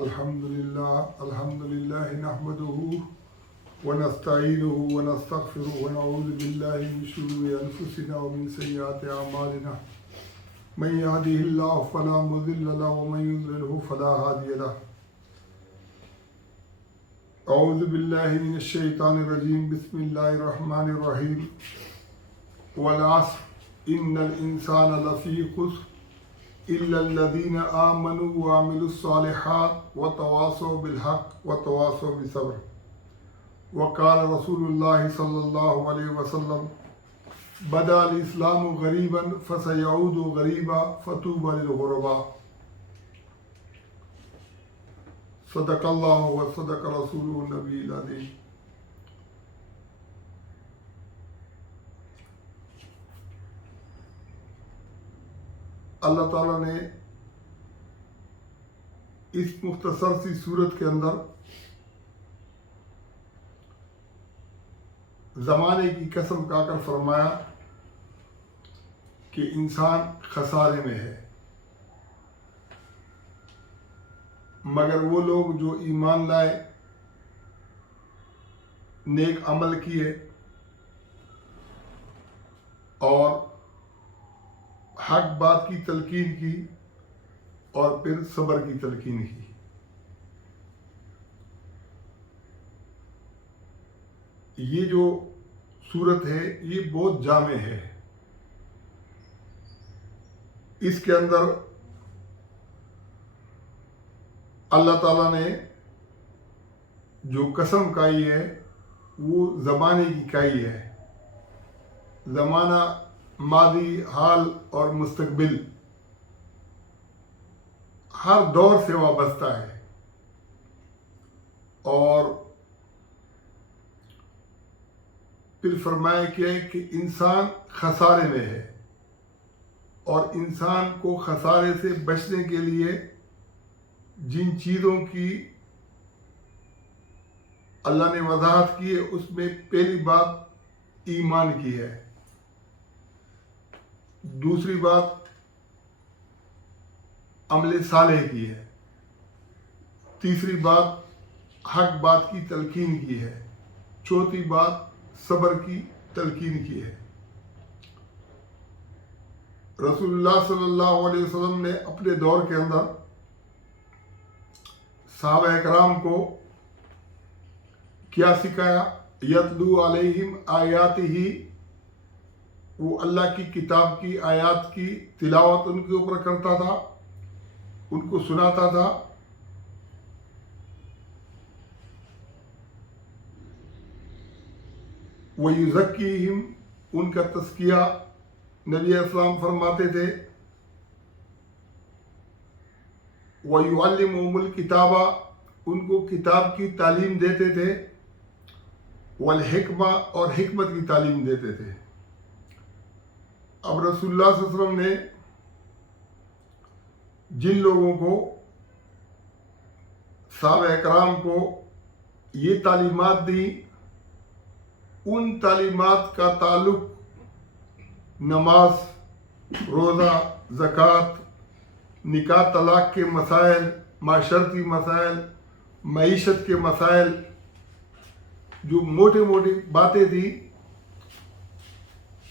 الحمد لله نحمده ونستعينه ونستغفره ونعوذ بالله من شرور أنفسنا ومن سيئات أعمالنا من يهده الله فلا مضل له ومن يضلله فلا هادي له. أعوذ بالله من الشيطان الرجيم. بسم الله الرحمن الرحيم. والعصر إن الإنسان لفي خسر إلا الذين آمنوا وعملوا الصالحات وتواصوا بالحق وتواصوا بالصبر. وقال رسول الله صلى الله عليه وسلم بدأ الإسلام غريبا فسيعود غريبا فطوبى للغرباء. صدق الله وصدق رسوله النبي العظيم. اللہ تعالیٰ نے اس مختصر سی صورت کے اندر زمانے کی قسم کھا کر فرمایا کہ انسان خسارے میں ہے، مگر وہ لوگ جو ایمان لائے، نیک عمل کیے اور حق بات کی تلقین کی اور پھر صبر کی تلقین کی. یہ جو صورت ہے یہ بہت جامع ہے. اس کے اندر اللہ تعالیٰ نے جو قسم کھائی ہے وہ زمانے کی کھائی ہے. زمانہ ماضی، حال اور مستقبل ہر دور سے وابستہ ہے، اور پھر فرمایا کیا ہے کہ انسان خسارے میں ہے، اور انسان کو خسارے سے بچنے کے لیے جن چیزوں کی اللہ نے وضاحت کی ہے اس میں پہلی بات ایمان کی ہے، دوسری بات عمل صالح کی ہے، تیسری بات حق بات کی تلقین کی ہے، چوتھی بات صبر کی تلقین کی ہے. رسول اللہ صلی اللہ علیہ وسلم نے اپنے دور کے اندر صحابہ اکرام کو کیا سکھایا؟ یتلو علیہم آیاتہ، وہ اللہ کی کتاب کی آیات کی تلاوت ان کے اوپر کرتا تھا، ان کو سناتا تھا. وَيُزَكِّيهِمْ، ان کا تزکیہ نبی اسلام فرماتے تھے. وَيُعَلِّمُهُمُ الْكِتَابَ، ان کو کتاب کی تعلیم دیتے تھے. وَالْحِكْمَةَ، اور حکمت کی تعلیم دیتے تھے. اب رسول اللہ صلی اللہ علیہ وسلم نے جن لوگوں کو، صحابہ اکرام کو یہ تعلیمات دی، ان تعلیمات کا تعلق نماز، روزہ، زکوٰۃ، نکاح طلاق کے مسائل، معاشرتی مسائل، معیشت کے مسائل، جو موٹی موٹی باتیں تھیں،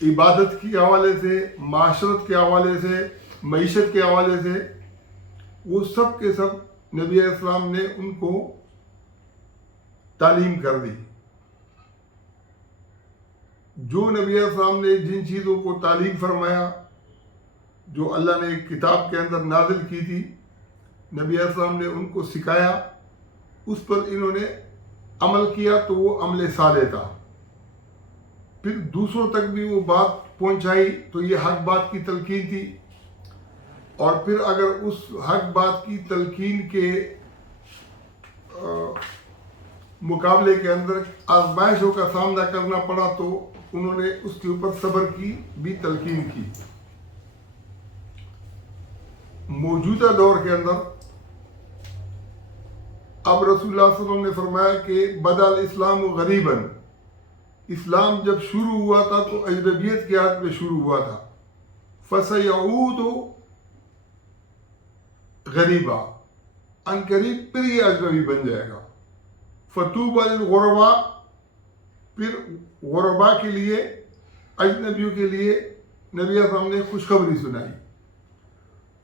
عبادت کے حوالے سے، معاشرت کے حوالے سے، معیشت کے حوالے سے، وہ سب کے سب نبی علیہ السلام نے ان کو تعلیم کر دی. جو نبی علیہ السلام نے جن چیزوں کو تعلیم فرمایا، جو اللہ نے کتاب کے اندر نازل کی تھی، نبی علیہ السلام نے ان کو سکھایا، اس پر انہوں نے عمل کیا تو وہ عمل صالح تھا. پھر دوسروں تک بھی وہ بات پہنچائی تو یہ حق بات کی تلقین تھی. اور پھر اگر اس حق بات کی تلقین کے مقابلے کے اندر آزمائشوں کا سامنا کرنا پڑا تو انہوں نے اس کے اوپر صبر کی بھی تلقین کی. موجودہ دور کے اندر اب رسول اللہ صلی اللہ علیہ وسلم نے فرمایا کہ بدأ الاسلام غریباً، اسلام جب شروع ہوا تھا تو اجنبیت کی حالت میں شروع ہوا تھا. فَسَيَعُودُ غریبا، ان قریب پھر یہ اجنبی بن جائے گا. فطوبى للغرباء، پھر غربا کے لیے، اجنبیوں کے لیے نبی صلی اللہ علیہ وسلم نے خوشخبری سنائی.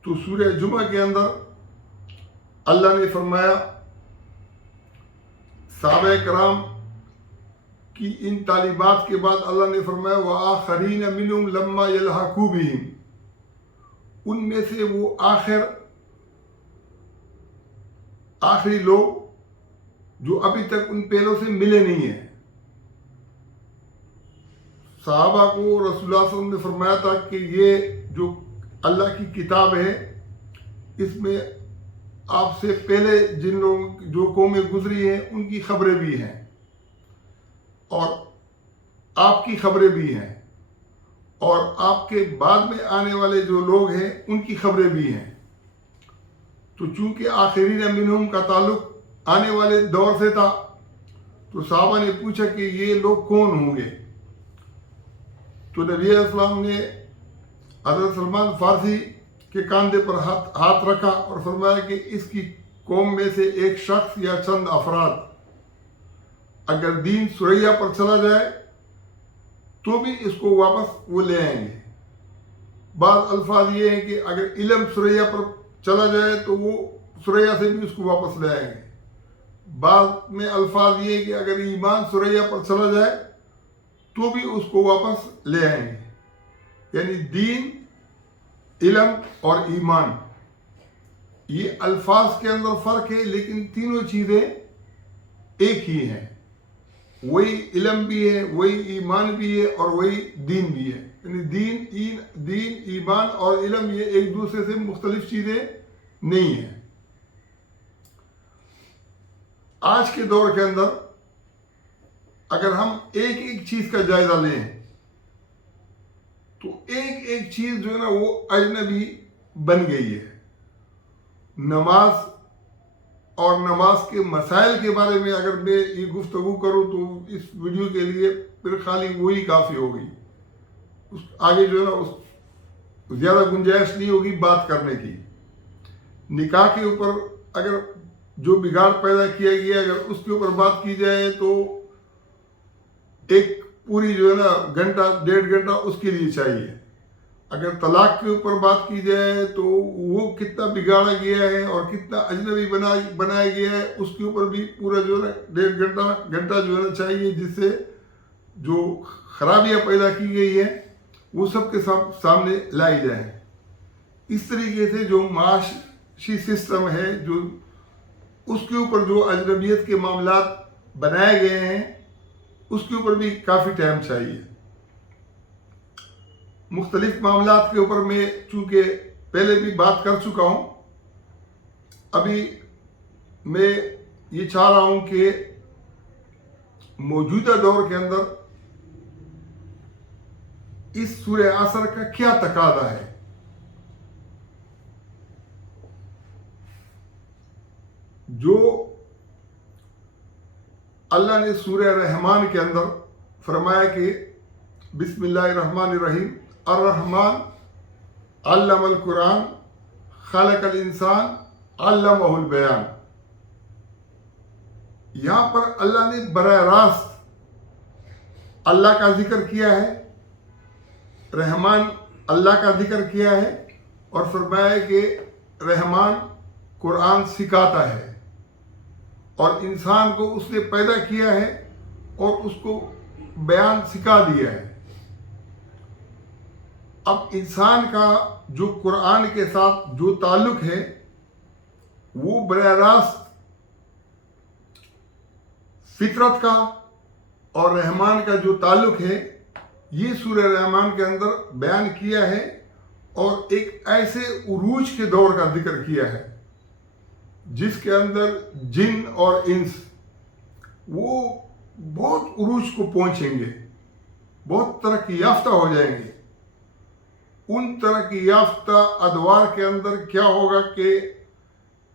تو سورہ جمعہ کے اندر اللہ نے فرمایا صحابہ کرام کی ان طالبات کے بعد اللہ نے فرمایا وآخرین منہم لما یلحقوا بہم، ان میں سے وہ آخری لوگ جو ابھی تک ان پہلوں سے ملے نہیں ہیں. صحابہ کو رسول اللہ صلی اللہ علیہ وسلم نے فرمایا تھا کہ یہ جو اللہ کی کتاب ہے اس میں آپ سے پہلے جن لوگ جو قومیں گزری ہیں ان کی خبریں بھی ہیں اور آپ کی خبریں بھی ہیں اور آپ کے بعد میں آنے والے جو لوگ ہیں ان کی خبریں بھی ہیں. تو چونکہ آخرین منہم کا تعلق آنے والے دور سے تھا تو صحابہ نے پوچھا کہ یہ لوگ کون ہوں گے. تو نبی علیہ السلام نے حضرت سلمان فارسی کے کاندھے پر ہاتھ رکھا اور فرمایا کہ اس کی قوم میں سے ایک شخص یا چند افراد اگر دین سریا پر چلا جائے تو بھی اس کو واپس وہ لے آئیں گے. بعض الفاظ یہ ہیں کہ اگر علم سریا پر چلا جائے تو وہ سریا سے بھی اس کو واپس لے آئیں گے. بعض میں الفاظ یہ کہ اگر ایمان سریا پر چلا جائے تو بھی اس کو واپس لے آئیں گے. یعنی دین، علم اور ایمان، یہ الفاظ کے اندر فرق ہے لیکن تینوں چیزیں ایک ہی ہیں. وہی علم بھی ہے، وہی ایمان بھی ہے اور وہی دین بھی ہے. یعنی دین، ایمان اور علم یہ ایک دوسرے سے مختلف چیزیں نہیں ہیں. آج کے دور کے اندر اگر ہم ایک چیز کا جائزہ لیں تو ایک چیز جو ہے نا وہ اجنبی بن گئی ہے. نماز اور نماز کے مسائل کے بارے میں اگر میں یہ گفتگو کروں تو اس ویڈیو کے لیے پھر خالی وہی کافی ہوگی. آگے جو ہے نا اس زیادہ گنجائش نہیں ہوگی بات کرنے کی. نکاح کے اوپر اگر جو بگاڑ پیدا کیا گیا اگر اس کے اوپر بات کی جائے تو ایک پوری جو ہے نا گھنٹہ 1.5 گھنٹہ اس کے لیے چاہیے. اگر طلاق کے اوپر بات کی جائے تو وہ کتنا بگاڑا گیا ہے اور کتنا اجنبی بنایا گیا ہے اس کے اوپر بھی پورا جو ہے نا 1.5 گھنٹہ جو ہے نا چاہیے، جس سے جو خرابیاں پیدا کی گئی ہیں وہ سب کے سامنے لائی جائیں. اس طریقے سے جو معاشی سسٹم ہے جو اس کے اوپر جو اجنبیت کے معاملات بنائے گئے ہیں اس کے اوپر بھی کافی ٹائم چاہیے. مختلف معاملات کے اوپر میں چونکہ پہلے بھی بات کر چکا ہوں، ابھی میں یہ چاہ رہا ہوں کہ موجودہ دور کے اندر اس سورہ عصر کا کیا تقاضا ہے. جو اللہ نے سورہ رحمان کے اندر فرمایا کہ بسم اللہ الرحمن الرحیم، الرحمن علم القرآن خلق الانسان علمہ البیان. یہاں پر اللہ نے براہ راست اللہ کا ذکر کیا ہے، رحمان اللہ کا ذکر کیا ہے اور فرمایا کہ رحمان قرآن سکھاتا ہے اور انسان کو اس نے پیدا کیا ہے اور اس کو بیان سکھا دیا ہے. اب انسان کا جو قرآن کے ساتھ جو تعلق ہے وہ براہ راست فطرت کا اور رحمان کا جو تعلق ہے یہ سورہ رحمان کے اندر بیان کیا ہے اور ایک ایسے عروج کے دور کا ذکر کیا ہے جس کے اندر جن اور انس وہ بہت عروج کو پہنچیں گے، بہت ترقی یافتہ ہو جائیں گے. ان ترقی یافتہ ادوار کے اندر کیا ہوگا کہ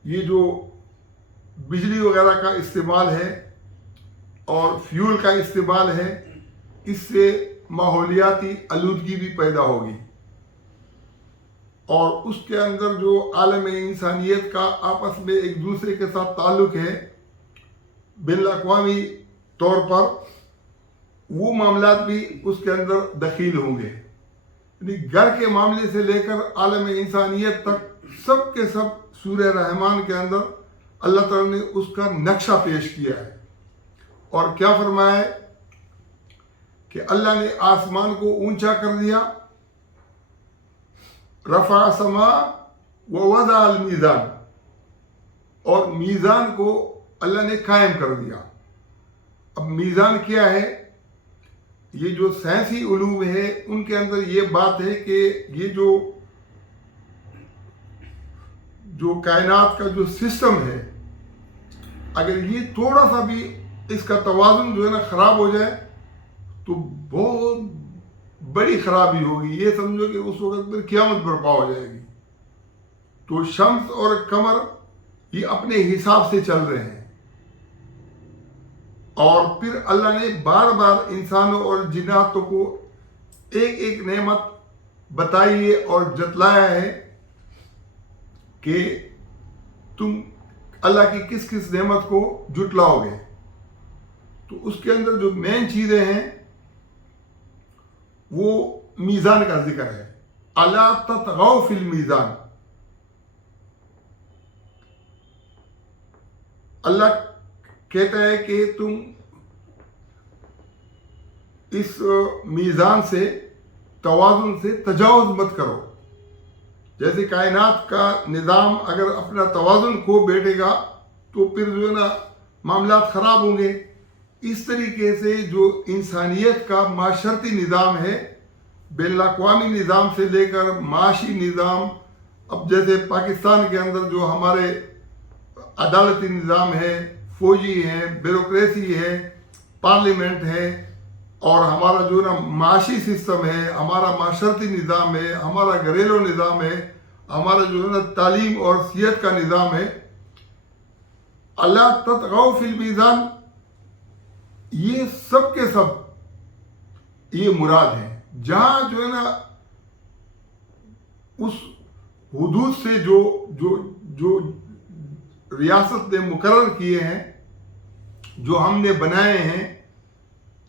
یہ جو بجلی وغیرہ کا استعمال ہے اور فیول کا استعمال ہے اس سے ماحولیاتی آلودگی بھی پیدا ہوگی اور اس کے اندر جو عالم انسانیت کا آپس میں ایک دوسرے کے ساتھ تعلق ہے بین الاقوامی طور پر، وہ معاملات بھی اس کے اندر دخیل ہوں گے. یعنی گھر کے معاملے سے لے کر عالم انسانیت تک سب کے سب سورہ رحمان کے اندر اللہ تعالیٰ نے اس کا نقشہ پیش کیا ہے. اور کیا فرمایا ہے کہ اللہ نے آسمان کو اونچا کر دیا، رفع سما ووضع المیزان، اور میزان کو اللہ نے قائم کر دیا. اب میزان کیا ہے؟ یہ جو سائنسی علوم ہے ان کے اندر یہ بات ہے کہ یہ جو کائنات کا جو سسٹم ہے، اگر یہ تھوڑا سا بھی اس کا توازن جو ہے نا خراب ہو جائے تو بہت بڑی خرابی ہوگی. یہ سمجھو کہ اس وقت پھر قیامت برپا ہو جائے گی. تو شمس اور قمر یہ اپنے حساب سے چل رہے ہیں، اور پھر اللہ نے بار بار انسانوں اور جناتوں کو ایک ایک نعمت بتائی ہے اور جتلایا ہے کہ تم اللہ کی کس کس نعمت کو جٹلاؤ گے. تو اس کے اندر جو مین چیزیں ہیں وہ میزان کا ذکر ہے. الا تطغوا فی المیزان. اللہ کہتا ہے کہ تم اس میزان سے، توازن سے تجاوز مت کرو. جیسے کائنات کا نظام اگر اپنا توازن کھو بیٹھے گا تو پھر جو ہے نا معاملات خراب ہوں گے. اس طریقے سے جو انسانیت کا معاشرتی نظام ہے، بین الاقوامی نظام سے لے کر معاشی نظام، اب جیسے پاکستان کے اندر جو ہمارے عدالتی نظام ہے، فوجی ہے، بیوروکریسی ہے، پارلیمنٹ ہے، اور ہمارا جو نا معاشی سسٹم ہے، ہمارا معاشرتی نظام ہے، ہمارا گھریلو نظام ہے، ہمارا جو ہے نا تعلیم اور صحت کا نظام ہے، الا تطغوا فی المیزان، یہ سب کے سب یہ مراد ہے. جہاں جو ہے نا اس حدود سے جو ریاست نے مقرر کیے ہیں، جو ہم نے بنائے ہیں،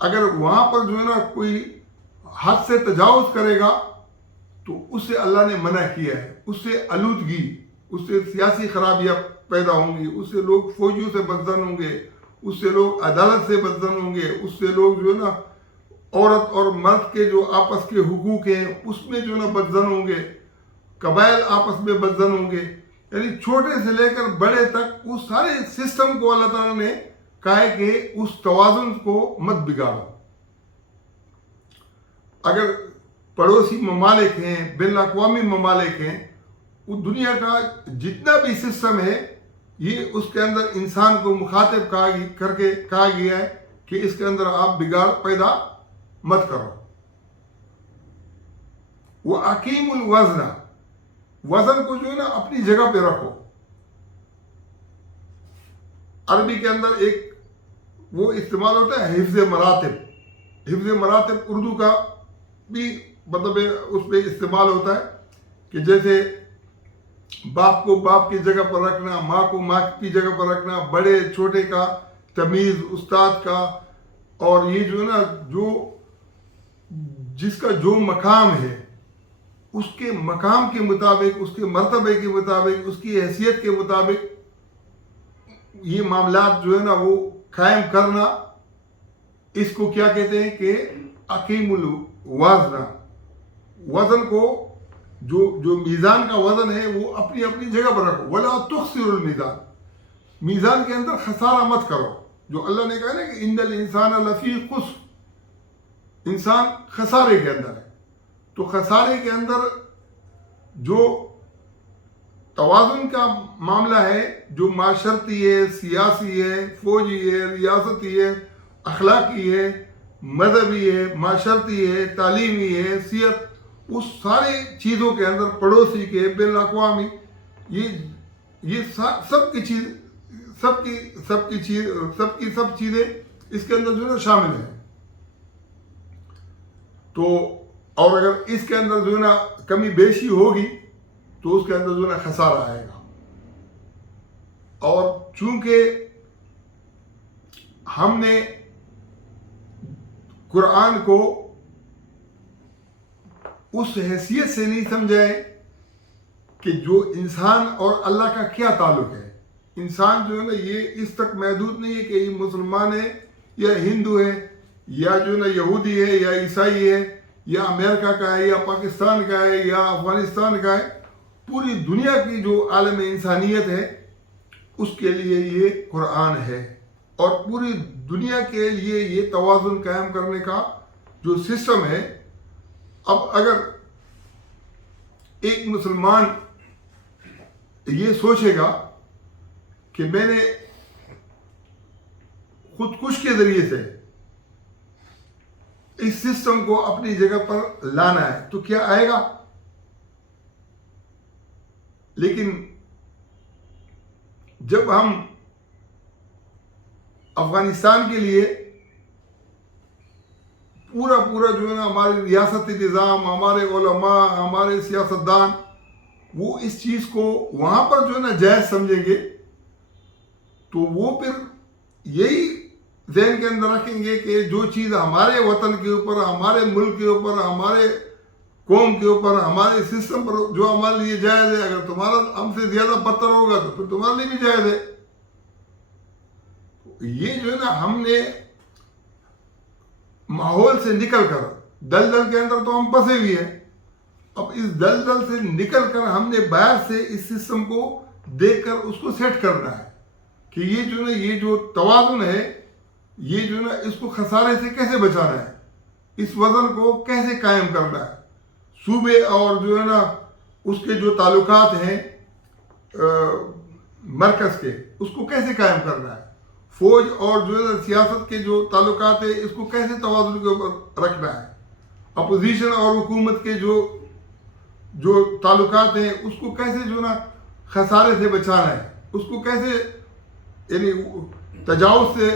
اگر وہاں پر جو ہے نا کوئی حد سے تجاوز کرے گا تو اس سے اللہ نے منع کیا ہے. اس سے آلودگی، اس سے سیاسی خرابیاں پیدا ہوں گی، اس سے لوگ فوجیوں سے بدظن ہوں گے، اس سے لوگ عدالت سے بدظن ہوں گے، اس سے لوگ جو ہے نا عورت اور مرد کے جو آپس کے حقوق ہیں اس میں جو ہے نا بدظن ہوں گے، قبائل آپس میں بدظن ہوں گے. یعنی چھوٹے سے لے کر بڑے تک اس سارے سسٹم کو اللہ تعالیٰ نے کہا ہے کہ اس توازن کو مت بگاڑو. اگر پڑوسی ممالک ہیں، بین الاقوامی ممالک ہیں، وہ دنیا کا جتنا بھی سسٹم ہے، یہ اس کے اندر انسان کو مخاطب کر کے کہا گیا ہے کہ اس کے اندر آپ بگاڑ پیدا مت کرو. وَأَقِيمُوا الْوَزْنَ، وزن کو جو ہے نا اپنی جگہ پہ رکھو. عربی کے اندر ایک وہ استعمال ہوتا ہے حفظ مراتب. حفظ مراتب اردو کا بھی مطلب اس پہ استعمال ہوتا ہے کہ جیسے باپ کو باپ کی جگہ پر رکھنا، ماں کو ماں کی جگہ پر رکھنا، بڑے چھوٹے کا تمیز، استاد کا، اور یہ جو ہے نا جس کا جو مقام ہے اس کے مقام کے مطابق، اس کے مرتبے کے مطابق، اس کی حیثیت کے مطابق یہ معاملات جو ہے نا وہ قائم کرنا، اس کو کیا کہتے ہیں کہ اقیم الوزن. وزن کو جو میزان کا وزن ہے وہ اپنی اپنی جگہ پر رکھو. ولا تخسروا المیزان، میزان کے اندر خسارہ مت کرو. جو اللہ نے کہا نا کہ ان الانسان لفی خسر، انسان خسارے کے اندر ہے. تو خسارے کے اندر جو توازن کا معاملہ ہے، جو معاشرتی ہے، سیاسی ہے، فوجی ہے، ریاستی ہے، اخلاقی ہے، مذہبی ہے، معاشرتی ہے، تعلیمی ہے، صحت، اس سارے چیزوں کے اندر پڑوسی کے، بین الاقوامی، یہ سب چیزیں اس کے اندر جو ہے شامل ہیں. تو اور اگر اس کے اندر جو ہے نا کمی بیشی ہوگی تو اس کے اندر جو ہے نا خسارہ آئے گا. اور چونکہ ہم نے قرآن کو اس حیثیت سے نہیں سمجھا ہے کہ جو انسان اور اللہ کا کیا تعلق ہے. انسان جو ہے نا یہ اس تک محدود نہیں ہے کہ یہ مسلمان ہے یا ہندو ہے یا جو ہے نا یہودی ہے یا عیسائی ہے یا امریکہ کا ہے یا پاکستان کا ہے یا افغانستان کا ہے. پوری دنیا کی جو عالم انسانیت ہے اس کے لیے یہ قرآن ہے. اور پوری دنیا کے لیے یہ توازن قائم کرنے کا جو سسٹم ہے. اب اگر ایک مسلمان یہ سوچے گا کہ میں نے خودکش کے ذریعے سے اس سسٹم کو اپنی جگہ پر لانا ہے تو کیا آئے گا؟ لیکن جب ہم افغانستان کے لیے پورا جو ہے نا ہماری ریاستی نظام، ہمارے علماء، ہمارے سیاستدان وہ اس چیز کو وہاں پر جو ہے نا جائز سمجھیں گے تو وہ پھر یہی ذہن کے اندر رکھیں گے کہ جو چیز ہمارے وطن کے اوپر، ہمارے ملک کے اوپر، ہمارے قوم کے اوپر، ہمارے سسٹم پر جو ہمارے لیے جائز ہے، اگر تمہارا ہم سے زیادہ بدتر ہوگا تو پھر تمہارے لیے بھی جائز ہے. یہ جو ہے نا ہم نے ماحول سے نکل کر دلدل کے اندر تو ہم پھنسے ہوئے ہیں. اب اس دلدل سے نکل کر ہم نے باہر سے اس سسٹم کو دیکھ کر اس کو سیٹ کرنا ہے کہ یہ جو ہے نا یہ جو توازن ہے یہ جو ہے نا اس کو خسارے سے کیسے بچانا ہے، اس وزن کو کیسے قائم کرنا ہے. صوبے اور جو ہے نا اس کے جو تعلقات ہیں مرکز کے اس کو کیسے قائم کرنا ہے. فوج اور جو ہے نا سیاست کے جو تعلقات ہیں اس کو کیسے توازن کے اوپر رکھنا ہے. اپوزیشن اور حکومت کے جو تعلقات ہیں اس کو کیسے جو ہے نا خسارے سے بچانا ہے، اس کو کیسے یعنی تجاوز سے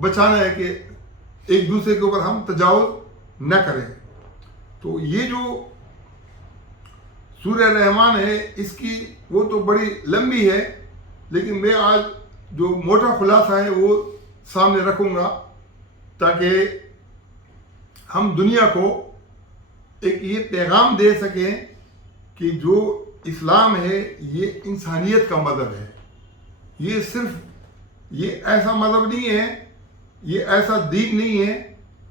بچانا ہے کہ ایک دوسرے کے اوپر ہم تجاوز نہ کریں. تو یہ جو سورہ رحمان ہے اس کی وہ تو بڑی لمبی ہے، لیکن میں آج جو موٹا خلاصہ ہے وہ سامنے رکھوں گا تاکہ ہم دنیا کو ایک یہ پیغام دے سکیں کہ جو اسلام ہے یہ انسانیت کا مذہب ہے. یہ صرف یہ ایسا مذہب نہیں ہے، یہ ایسا دین نہیں ہے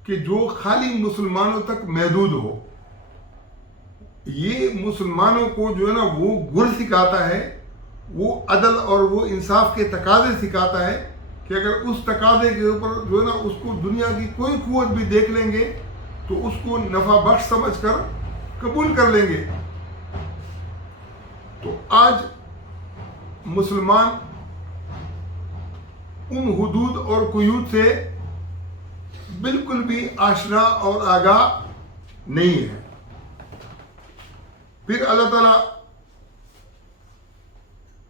کہ جو خالی مسلمانوں تک محدود ہو. یہ مسلمانوں کو جو ہے نا وہ گر سکھاتا ہے، وہ عدل اور وہ انصاف کے تقاضے سکھاتا ہے کہ اگر اس تقاضے کے اوپر جو ہے نا اس کو دنیا کی کوئی قوت بھی دیکھ لیں گے تو اس کو نفع بخش سمجھ کر قبول کر لیں گے. تو آج مسلمان ان حدود اور قیود سے بالکل بھی آشنا اور آگاہ نہیں ہے. پھر اللہ تعالیٰ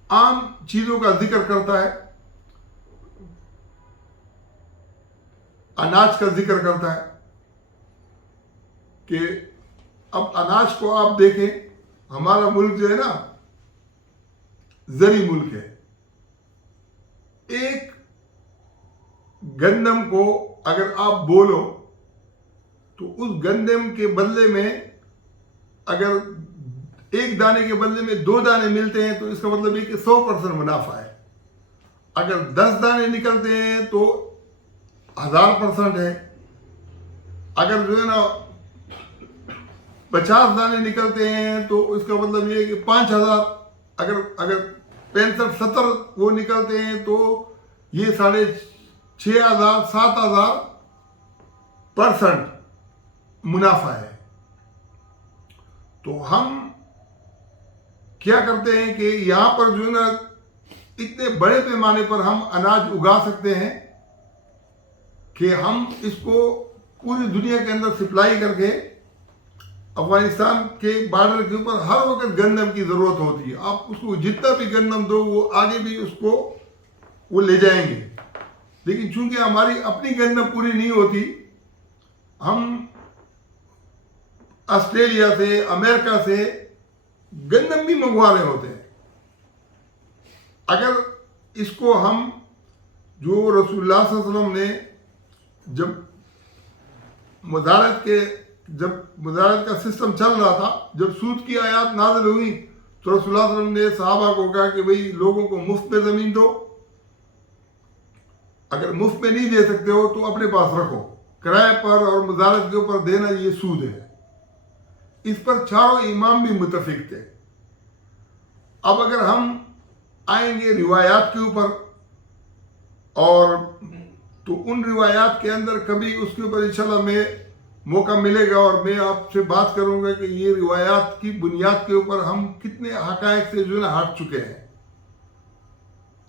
عام چیزوں کا ذکر کرتا ہے، اناج کا ذکر کرتا ہے کہ اب اناج کو آپ دیکھیں، ہمارا ملک جو ہے نا زرعی ملک ہے. ایک گندم کو اگر آپ بولو تو اس گندم کے بدلے میں اگر ایک دانے کے بدلے میں 2 دانے ملتے ہیں تو اس کا مطلب یہ کہ 100% منافع ہے. اگر 10 دانے نکلتے ہیں تو 1000% ہے. اگر جو ہے نا 50 دانے نکلتے ہیں تو اس کا مطلب یہ ہے کہ 5000. اگر 65-70 وہ نکلتے ہیں تو یہ 6000-7000% منافع ہے. تو ہم کیا کرتے ہیں کہ یہاں پر جو ہے نا اتنے بڑے پیمانے پر ہم اناج اگا سکتے ہیں کہ ہم اس کو پوری دنیا کے اندر سپلائی کر کے افغانستان کے بارڈر کے اوپر ہر وقت گندم کی ضرورت ہوتی ہے. آپ اس کو جتنا بھی گندم دو وہ آگے بھی اس کو وہ لے جائیں گے. لیکن چونکہ ہماری اپنی گندم پوری نہیں ہوتی، ہم آسٹریلیا سے، امریکہ سے گندم بھی منگوا رہے ہوتے ہیں. اگر اس کو ہم جو رسول اللہ صلی اللہ علیہ وسلم نے جب مدارت کا سسٹم چل رہا تھا، جب سود کی آیات نازل ہوئی تو رسول اللہ صلی اللہ علیہ وسلم نے صحابہ کو کہا کہ بھئی لوگوں کو مفت میں زمین دو، اگر مفت میں نہیں دے سکتے ہو تو اپنے پاس رکھو، کرائے پر اور مدارت کے اوپر دینا یہ سود ہے. اس پر چاروں امام بھی متفق تھے. اب اگر ہم آئیں گے روایات کے اوپر، اور تو ان روایات کے اندر کبھی اس کے اوپر انشاءاللہ میں موقع ملے گا اور میں آپ سے بات کروں گا کہ یہ روایات کی بنیاد کے اوپر ہم کتنے حقائق سے جو ہے نا ہٹ چکے ہیں.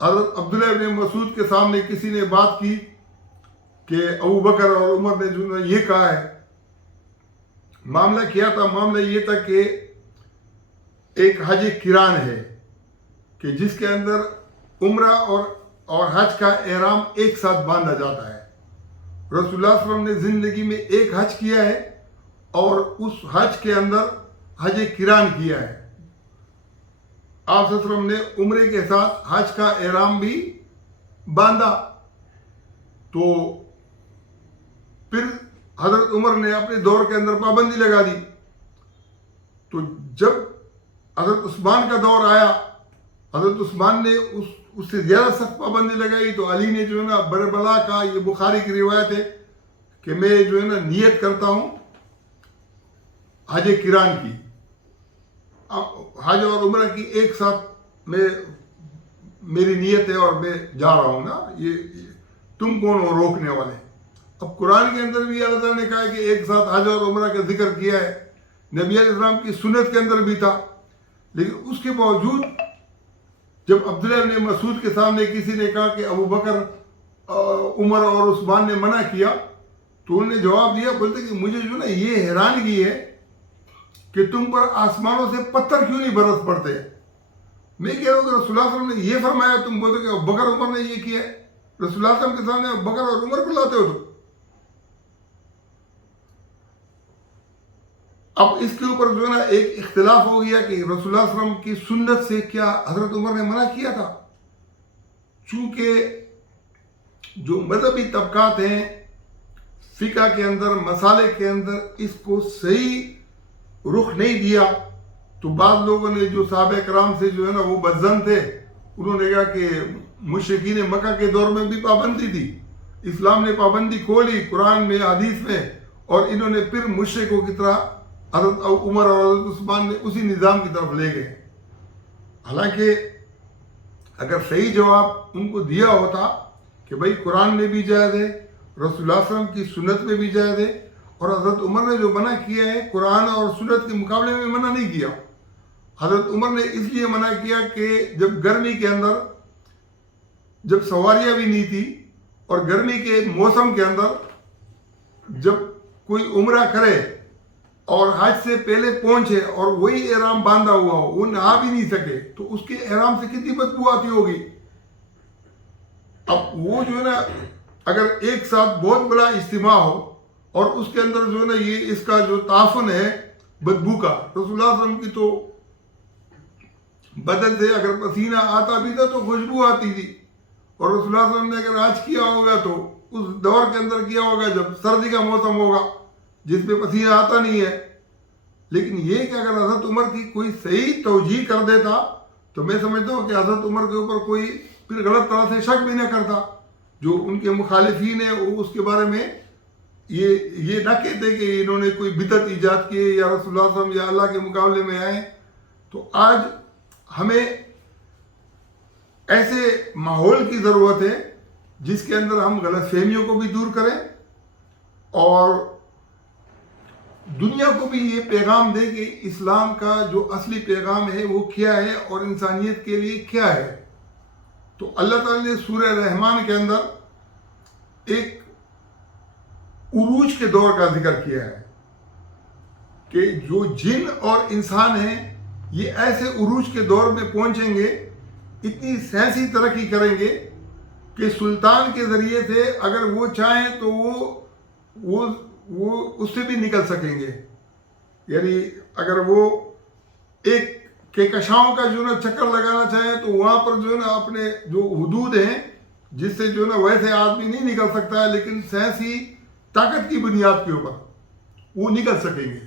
حضرت عبداللہ ابن مسعود کے سامنے کسی نے بات کی کہ ابو بکر اور عمر نے جو ہے یہ کہا ہے. معاملہ کیا تھا؟ معاملہ یہ تھا کہ ایک حج کران ہے کہ جس کے اندر عمرہ اور حج کا احرام ایک ساتھ باندھا جاتا ہے. رسول اللہ صلی اللہ علیہ وسلم نے زندگی میں ایک حج کیا ہے اور اس حج کے اندر حج کران کیا ہے. آپ صلی اللہ علیہ وسلم نے عمرے کے ساتھ حج کا احرام بھی باندھا. تو پھر حضرت عمر نے اپنے دور کے اندر پابندی لگا دی. تو جب حضرت عثمان کا دور آیا، حضرت عثمان نے اس سے زیادہ سخت پابندی لگائی. تو علی نے جو ہے نا بربلا کا، یہ بخاری کی روایت ہے کہ میں جو ہے نا نیت کرتا ہوں حج کران کی، حج اور عمرہ کی ایک ساتھ میری نیت ہے اور میں جا رہا ہوں نا، یہ تم کون ہو روکنے والے. اب قرآن کے اندر بھی اللہ تعالیٰ نے کہا کہ ایک ساتھ حج اور عمرہ کا ذکر کیا ہے، نبی علیہ السلام کی سنت کے اندر بھی تھا. لیکن اس کے باوجود جب عبداللہ ابن مسعود کے سامنے کسی نے کہا کہ ابو بکر، عمر اور عثمان نے منع کیا، تو انہوں نے جواب دیا، بولتے کہ مجھے جو نا یہ حیرانگی ہے کہ تم پر آسمانوں سے پتھر کیوں نہیں برس پڑتے. میں کہہ رہا ہوں کہ رسول اللہ صلی اللہ علیہ وسلم نے یہ فرمایا، تم بولتے کہ ابو بکر عمر نے یہ کیا ہے. رسول اللہ صلی اللہ علیہ وسلم کے سامنے ابو بکر اور عمر کو لاتے ہو. تو اب اس کے اوپر جو ہے نا ایک اختلاف ہو گیا کہ رسول اللہ صلی اللہ علیہ وسلم کی سنت سے کیا حضرت عمر نے منع کیا تھا. چونکہ جو مذہبی طبقات ہیں فقہ کے اندر، مسالے کے اندر اس کو صحیح رخ نہیں دیا، تو بعض لوگوں نے جو صحابہ کرام سے جو ہے نا وہ بدظن تھے، انہوں نے کہا کہ مشرکین مکہ کے دور میں بھی پابندی تھی، اسلام نے پابندی کھولی قرآن میں، حدیث میں، اور انہوں نے پھر مشرکوں کی طرح حضرت عمر اور حضرت عثمان نے اسی نظام کی طرف لے گئے. حالانکہ اگر صحیح جواب ان کو دیا ہوتا کہ بھائی قرآن میں بھی جائز ہے، رسول اللہ صلی اللہ علیہ وسلم کی سنت میں بھی جائز ہے، اور حضرت عمر نے جو منع کیا ہے قرآن اور سنت کے مقابلے میں منع نہیں کیا. حضرت عمر نے اس لیے منع کیا کہ جب گرمی کے اندر، جب سواریاں بھی نہیں تھی، اور گرمی کے موسم کے اندر جب کوئی عمرہ کرے اور حج سے پہلے پہنچے اور وہی احرام باندھا ہوا ہو، وہ نہا بھی نہیں سکے، تو اس کے احرام سے کتنی بدبو آتی ہوگی. اب وہ جو ہے نا اگر ایک ساتھ بہت بڑا اجتماع ہو اور اس کے اندر جو ہے نا یہ اس کا جو تعفن ہے بدبو کا، رسول اللہ صلی اللہ علیہ وسلم کی تو بدن سے اگر پسینہ آتا بھی تھا تو خوشبو آتی تھی، اور رسول اللہ صلی اللہ علیہ وسلم نے اگر حج کیا ہوگا تو اس دور کے اندر کیا ہوگا جب سردی کا موسم ہوگا جس میں پسینہ آتا نہیں ہے. لیکن یہ کہ اگر حضرت عمر کی کوئی صحیح توجیہ کر دیتا تو میں سمجھتا ہوں کہ حضرت عمر کے اوپر کوئی پھر غلط طرح سے شک بھی نہ کرتا. جو ان کے مخالفین ہیں وہ اس کے بارے میں یہ نہ کہتے کہ انہوں نے کوئی بدعت ایجاد کی یا رسول اللہ صلی اللہ علیہ وسلم یا اللہ کے مقابلے میں آئے. تو آج ہمیں ایسے ماحول کی ضرورت ہے جس کے اندر ہم غلط فہمیوں کو بھی دور کریں اور دنیا کو بھی یہ پیغام دے کہ اسلام کا جو اصلی پیغام ہے وہ کیا ہے اور انسانیت کے لیے کیا ہے. تو اللہ تعالیٰ نے سورہ رحمان کے اندر ایک عروج کے دور کا ذکر کیا ہے کہ جو جن اور انسان ہیں یہ ایسے عروج کے دور میں پہنچیں گے، اتنی سائنسی ترقی کریں گے کہ سلطان کے ذریعے سے اگر وہ چاہیں تو وہ اس سے بھی نکل سکیں گے. یعنی اگر وہ ایک کہکشاؤں کا جو ہے نا چکر لگانا چاہیں تو وہاں پر جو ہے نا اپنے جو حدود ہیں جس سے جو ہے نا ویسے آدمی نہیں نکل سکتا ہے، لیکن سائنسی طاقت کی بنیاد کے اوپر وہ نکل سکیں گے۔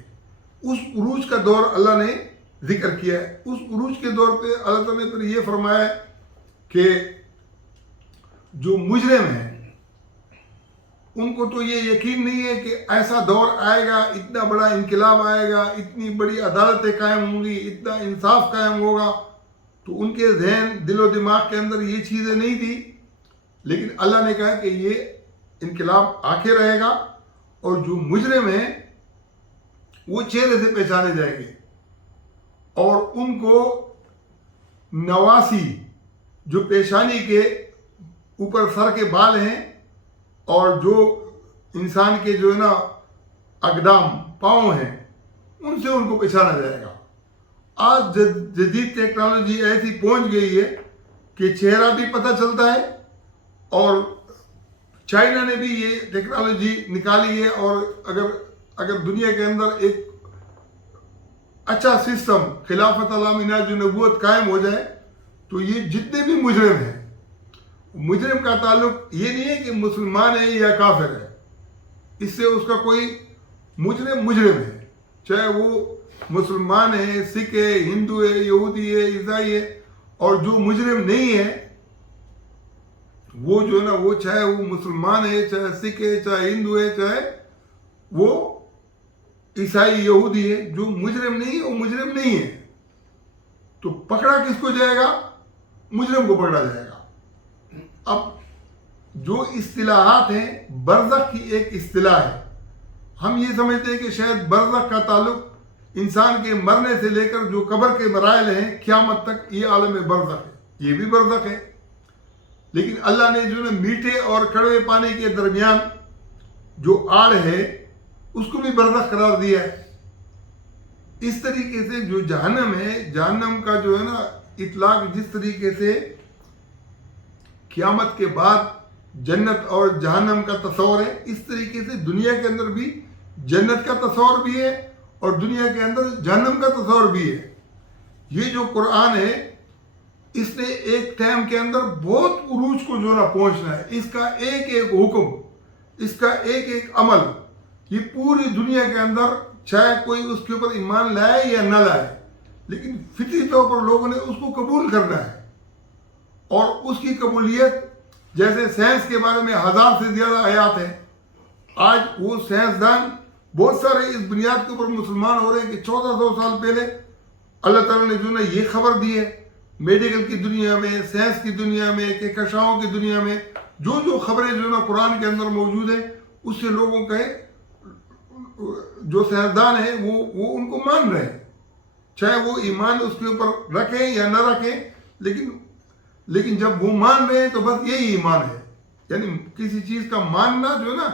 اس عروج کا دور اللہ نے ذکر کیا ہے۔ اس عروج کے دور پہ اللہ تعالیٰ نے پھر یہ فرمایا ہے کہ جو مجرم ہیں ان کو تو یہ یقین نہیں ہے کہ ایسا دور آئے گا، اتنا بڑا انقلاب آئے گا، اتنی بڑی عدالتیں قائم ہوں گی، اتنا انصاف قائم ہوگا، تو ان کے ذہن دل و دماغ کے اندر یہ چیزیں نہیں تھی۔ لیکن اللہ نے کہا کہ یہ انقلاب آ کے رہے گا، اور جو مجرم ہیں وہ چہرے سے پہچانے جائیں گے، اور ان کو نواسی جو پیشانی کے اوپر سر کے بال ہیں اور جو انسان کے جو ہے نا اقدام پاؤں ہیں ان سے ان کو پہچانا جائے گا۔ آج جدید ٹیکنالوجی ایسی پہنچ گئی ہے کہ چہرہ بھی پتہ چلتا ہے، اور چائنا نے بھی یہ ٹیکنالوجی نکالی ہے، اور اگر دنیا کے اندر ایک اچھا سسٹم خلافت علامہ جو نبوت قائم ہو جائے تو یہ جتنے بھی مجرم ہیں، مجرم کا تعلق یہ نہیں ہے کہ مسلمان ہے یا کافر ہے، اس سے اس کا کوئی مجرم ہے، چاہے وہ مسلمان ہے، سکھ ہے، ہندو ہے، یہودی ہے، عیسائی ہے۔ اور جو مجرم نہیں ہے وہ جو ہے نا وہ چاہے وہ مسلمان ہے، چاہے سکھ ہے، چاہے ہندو ہے، چاہے وہ عیسائی یہودی ہے، جو مجرم نہیں ہے وہ مجرم نہیں ہے۔ تو پکڑا کس کو جائے گا؟ مجرم کو پکڑا جائے گا۔ اب جو اصطلاحات ہیں، برزخ کی ایک اصطلاح ہے، ہم یہ سمجھتے ہیں کہ شاید برزخ کا تعلق انسان کے مرنے سے لے کر جو قبر کے مراحل ہیں قیامت تک، یہ عالم برزخ ہے، یہ بھی برزخ ہے۔ لیکن اللہ نے جو ہے میٹھے اور کڑوے پانی کے درمیان جو آڑ ہے اس کو بھی برزخ قرار دیا ہے۔ اس طریقے سے جو جہنم ہے، جہنم کا جو ہے نا اطلاق جس طریقے سے قیامت کے بعد جنت اور جہنم کا تصور ہے، اس طریقے سے دنیا کے اندر بھی جنت کا تصور بھی ہے اور دنیا کے اندر جہنم کا تصور بھی ہے۔ یہ جو قرآن ہے اس نے ایک ٹائم کے اندر بہت عروج کو جو نا پہنچنا ہے، اس کا ایک ایک حکم، اس کا ایک ایک عمل، یہ پوری دنیا کے اندر چاہے کوئی اس کے اوپر ایمان لائے یا نہ لائے، لیکن فطری طور پر لوگوں نے اس کو قبول کرنا ہے۔ اور اس کی قبولیت جیسے سائنس کے بارے میں 1000 سے زیادہ آیات ہیں، آج وہ سائنسدان بہت سارے اس بنیاد کے اوپر مسلمان ہو رہے ہیں کہ 1400 سال پہلے اللہ تعالیٰ نے جو نا یہ خبر دی ہے، میڈیکل کی دنیا میں، سائنس کی دنیا میں، کہکشاؤں کی دنیا میں جو خبریں جو نا قرآن کے اندر موجود ہیں، اس سے لوگوں کا جو سائنسدان ہیں وہ ان کو مان رہے ہیں، چاہے وہ ایمان اس کے اوپر رکھیں یا نہ رکھیں، لیکن جب وہ مان رہے ہیں تو بس یہی ایمان ہے۔ یعنی کسی چیز کا ماننا جو ہے نا،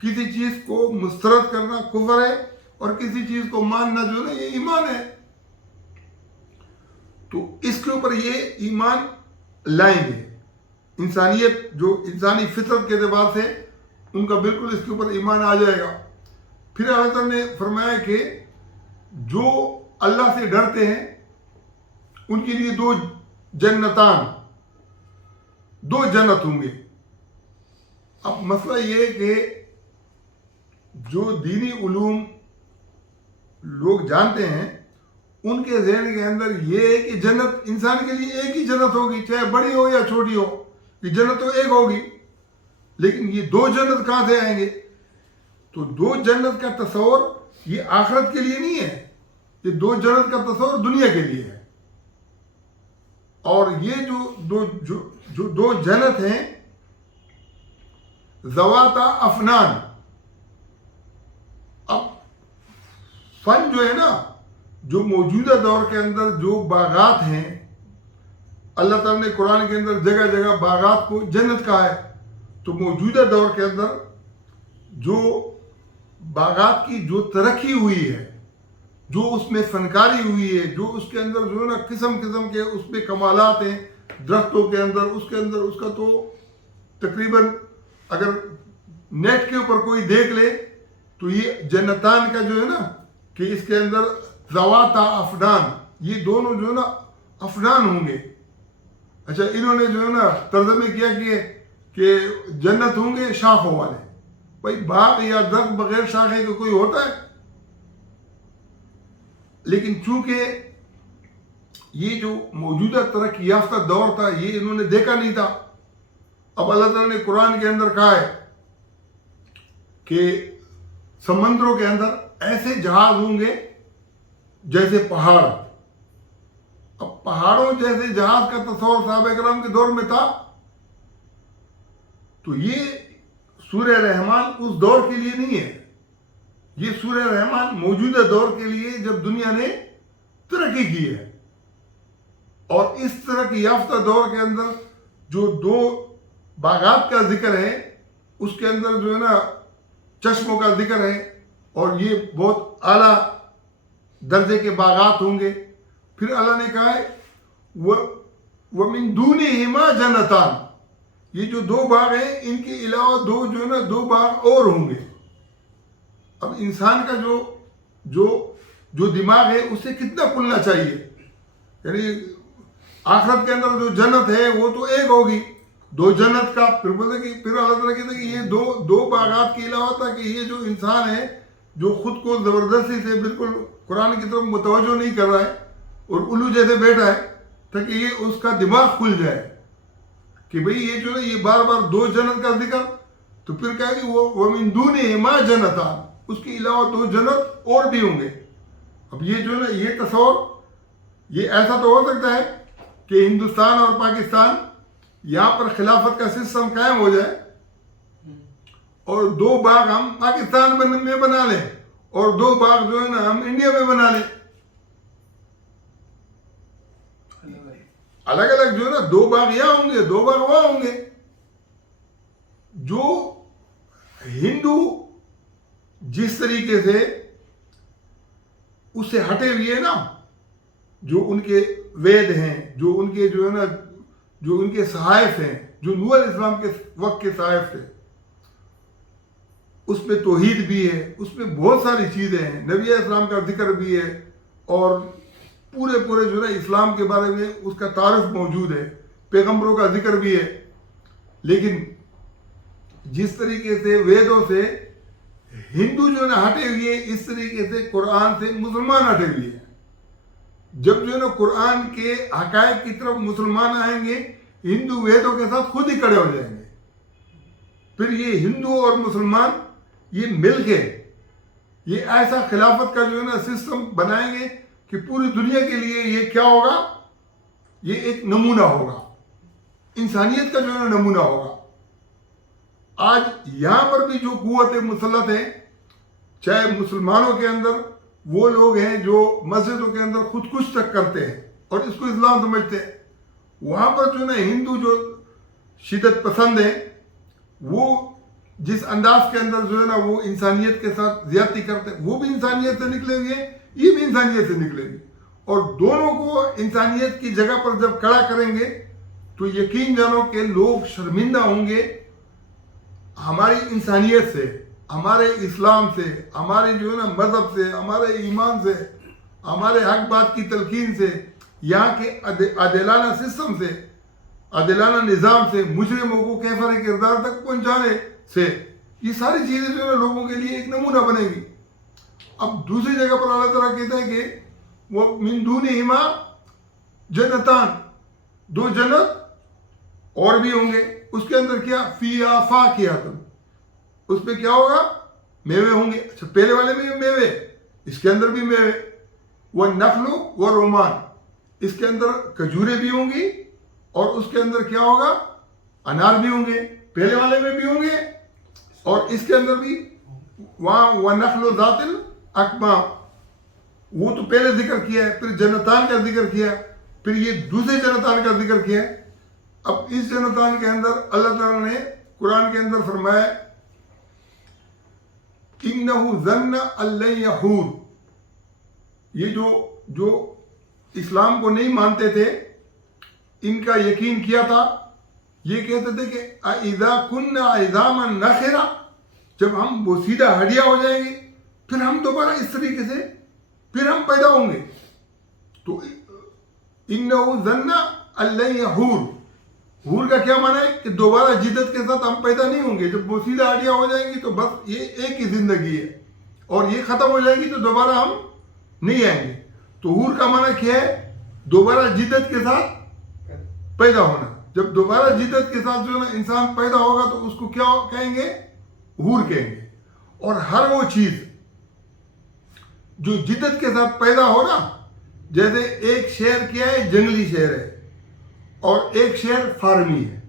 کسی چیز کو مسترد کرنا کفر ہے، اور کسی چیز کو ماننا جو ہے نا یہ ایمان ہے۔ تو اس کے اوپر یہ ایمان لائیں گے، انسانیت جو انسانی فطرت کے اعتبار سے ان کا بالکل اس کے اوپر ایمان آ جائے گا۔ پھر اللہ تعالیٰ نے فرمایا کہ جو اللہ سے ڈرتے ہیں ان کے لیے دو جنت ہوں گے۔ اب مسئلہ یہ ہے کہ جو دینی علوم لوگ جانتے ہیں ان کے ذہن کے اندر یہ ہے کہ جنت انسان کے لیے ایک ہی جنت ہوگی، چاہے بڑی ہو یا چھوٹی ہو، یہ جنت تو ایک ہوگی۔ لیکن یہ دو جنت کہاں سے آئیں گے؟ تو دو جنت کا تصور یہ آخرت کے لیے نہیں ہے، یہ دو جنت کا تصور دنیا کے لیے ہے۔ اور یہ جو دو جنت ہیں ذواتا افنان۔ اب فن جو ہے نا، جو موجودہ دور کے اندر جو باغات ہیں، اللہ تعالیٰ نے قرآن کے اندر جگہ جگہ باغات کو جنت کہا ہے۔ تو موجودہ دور کے اندر جو باغات کی جو ترقی ہوئی ہے، جو اس میں فنکاری ہوئی ہے، جو اس کے اندر جو ہے نا قسم قسم کے اس میں کمالات ہیں درختوں کے اندر، اس کے اندر اس کا تو تقریباً اگر نیٹ کے اوپر کوئی دیکھ لے تو یہ جنتان کا جو ہے نا کہ اس کے اندر ذواتا افنان، یہ دونوں جو ہے نا افنان ہوں گے. اچھا انہوں نے جو ہے نا ترجمے کیا کہ جنت ہوں گے شاخوں والے. بھائی باغ یا درخت بغیر شاخے کے کوئی ہوتا ہے؟ لیکن چونکہ یہ جو موجودہ ترقی یافتہ دور تھا یہ انہوں نے دیکھا نہیں تھا. اب اللہ تعالیٰ نے قرآن کے اندر کہا ہے کہ سمندروں کے اندر ایسے جہاز ہوں گے جیسے پہاڑ. اب پہاڑوں جیسے جہاز کا تصور صحابہ کرام کے دور میں تھا. تو یہ سورہ رحمان اس دور کے لیے نہیں ہے. یہ سورہ رحمان موجودہ دور کے لیے جب دنیا نے ترقی کی ہے. اور اس ترقی یافتہ دور کے اندر جو دو باغات کا ذکر ہے اس کے اندر جو ہے نا چشموں کا ذکر ہے اور یہ بہت اعلیٰ درجے کے باغات ہوں گے. پھر اللہ نے کہا ہے وَمِن دُونِهِمَا جَنَّتَانِ. یہ جو دو باغ ہیں ان کے علاوہ دو جو ہے نا دو باغ اور ہوں گے. اب انسان کا جو دماغ ہے اسے کتنا کھلنا چاہیے. یعنی آخرت کے اندر جو جنت ہے وہ تو ایک ہوگی دو جنت کا. پھر اللہ تعالیٰ کہتے ہیں کہ یہ دو باغات کے علاوہ تھا کہ یہ جو انسان ہے جو خود کو زبردستی سے بالکل قرآن کی طرف متوجہ نہیں کر رہا ہے اور الو جیسے بیٹھا ہے تاکہ یہ اس کا دماغ کھل جائے کہ بھئی یہ جو ہے یہ بار بار دو جنت کا ذکر. تو پھر کہا کہ وَمِن دُونِهِمَا جَنَّتَانِ. اس کے علاوہ دو جنت اور بھی ہوں گے. اب یہ جو ہے نا یہ تصور یہ ایسا تو ہو سکتا ہے کہ ہندوستان اور پاکستان یہاں پر خلافت کا سسٹم قائم ہو جائے اور دو باغ ہم پاکستان میں بنا لیں اور دو باغ جو ہے نا ہم انڈیا میں بنا لیں. الگ الگ جو ہے نا دو باغ یہاں ہوں گے دو باغ وہاں ہوں گے. جو ہندو جس طریقے سے اس سے ہٹے ہوئے نا جو ان کے وید ہیں جو ان کے جو ہے نا جو ان کے صحائف ہیں جو نوح علیہ السلام کے وقت کے صحائف تھے اس میں توحید بھی ہے اس میں بہت ساری چیزیں ہیں نبی علیہ السلام کا ذکر بھی ہے اور پورے جو ہے نا اسلام کے بارے میں اس کا تعارف موجود ہے پیغمبروں کا ذکر بھی ہے. لیکن جس طریقے سے ویدوں سے ہندو جو ہے نا ہٹے ہوئے اس طریقے سے قرآن سے مسلمان ہٹے ہوئے ہیں. جب جو ہے نا قرآن کے حقائق کی طرف مسلمان آئیں گے ہندو ویدوں کے ساتھ خود ہی کھڑے ہو جائیں گے. پھر یہ ہندو اور مسلمان یہ مل کے یہ ایسا خلافت کا جو ہے نا سسٹم بنائیں گے کہ پوری دنیا کے لیے یہ کیا ہوگا یہ ایک نمونہ ہوگا انسانیت کا جو ہے نا نمونہ ہوگا. آج یہاں پر بھی جو قوت مسلط ہے چاہے مسلمانوں کے اندر وہ لوگ ہیں جو مسجدوں کے اندر خودکش تک کرتے ہیں اور اس کو اسلام سمجھتے ہیں. وہاں پر جو ہے نا ہندو جو شدت پسند ہیں وہ جس انداز کے اندر جو ہے نا وہ انسانیت کے ساتھ زیادتی کرتے ہیں وہ بھی انسانیت سے نکلے ہوئے ہیں یہ بھی انسانیت سے نکلے ہوئے اور دونوں کو انسانیت کی جگہ پر جب کھڑا کریں گے تو یقین جانو کہ لوگ شرمندہ ہوں گے ہماری انسانیت سے ہمارے اسلام سے ہمارے جو ہے نا مذہب سے ہمارے ایمان سے ہمارے حق بات کی تلقین سے یہاں کے عادلانہ سسٹم سے عادلانہ نظام سے مجرموں کو کیفر کردار تک پہنچانے سے یہ ساری چیزیں جو ہے لوگوں کے لیے ایک نمونہ بنے گی. اب دوسری جگہ پر اللہ تعالیٰ کہتا ہے کہ وہ من دونہما جنتان دو جنت اور بھی ہوں گے. اس کے اندر کیا فیہا فاکہۃ اس پہ کیا ہوگا میوے ہوں گے. اچھا پہلے والے میں میوے اس کے اندر بھی میوے والنخل والرمان اس کے اندر کھجوریں بھی ہوں گی اور اس کے اندر کیا ہوگا انار بھی ہوں گے. پہلے والے میں بھی ہوں گے اور اس کے اندر بھی وہاں ونخل ذات الاکمام وہ تو پہلے ذکر کیا ہے پھر جنتان کا ذکر کیا پھر یہ دوسرے جنتان کا ذکر کیا ہے. اب اس جنتان کے اندر اللہ تعالیٰ نے قرآن کے اندر فرمایا اِنَّهُ ظَنَّ أَن لَّن يَحُورَ یہ جو اسلام کو نہیں مانتے تھے ان کا یقین کیا تھا یہ کہتے تھے کہ اِذَا كُنَّا عِظَامًا نَخِرَةً جب ہم وہ سیدھا ہڈیا ہو جائیں گے پھر ہم دوبارہ اس طریقے سے پھر ہم پیدا ہوں گے. تو انہ ظن ان یحور، حور کا کیا معنی ہے کہ دوبارہ جدت کے ساتھ ہم پیدا نہیں ہوں گے. جب وہ سیدھا ہڈیاں ہو جائیں گی تو بس یہ ایک ہی زندگی ہے اور یہ ختم ہو جائے گی تو دوبارہ ہم نہیں آئیں گے. تو حور کا معنی کیا ہے؟ دوبارہ جدت کے ساتھ پیدا ہونا. جب دوبارہ جدت کے ساتھ جو ہے نا انسان پیدا ہوگا تو اس کو کیا کہیں گے؟ حور کہیں گے. اور ہر وہ چیز جو جدت کے ساتھ پیدا ہو نا، جیسے ایک شہر کیا ہے؟ جنگلی شہر ہے اور ایک شہر فارمی ہے.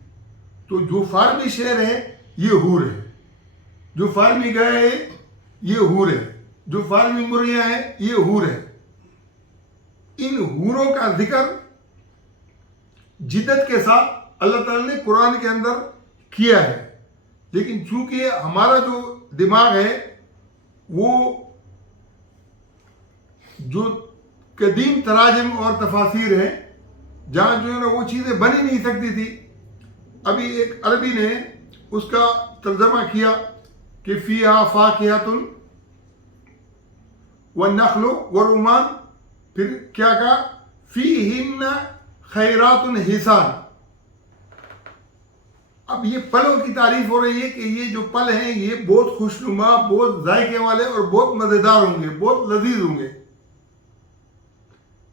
تو جو فارمی شہر ہے یہ حور ہے، جو فارمی گائے ہے یہ حور ہے، جو فارمی مرغیاں ہیں یہ حور ہے. ان حوروں کا ذکر جدت کے ساتھ اللہ تعالیٰ نے قرآن کے اندر کیا ہے. لیکن چونکہ ہمارا جو دماغ ہے وہ جو قدیم تراجم اور تفاسیر ہیں جہاں جو ہے نا وہ چیزیں بن ہی نہیں سکتی تھی. ابھی ایک عربی نے اس کا ترجمہ کیا کہ فیہا فاکہۃ والنخل والرمان، پھر کیا کہا؟ فیہن خیرات حسان. اب یہ پلوں کی تعریف ہو رہی ہے کہ یہ جو پل ہیں یہ بہت خوشنما، بہت ذائقے والے اور بہت مزیدار ہوں گے، بہت لذیذ ہوں گے.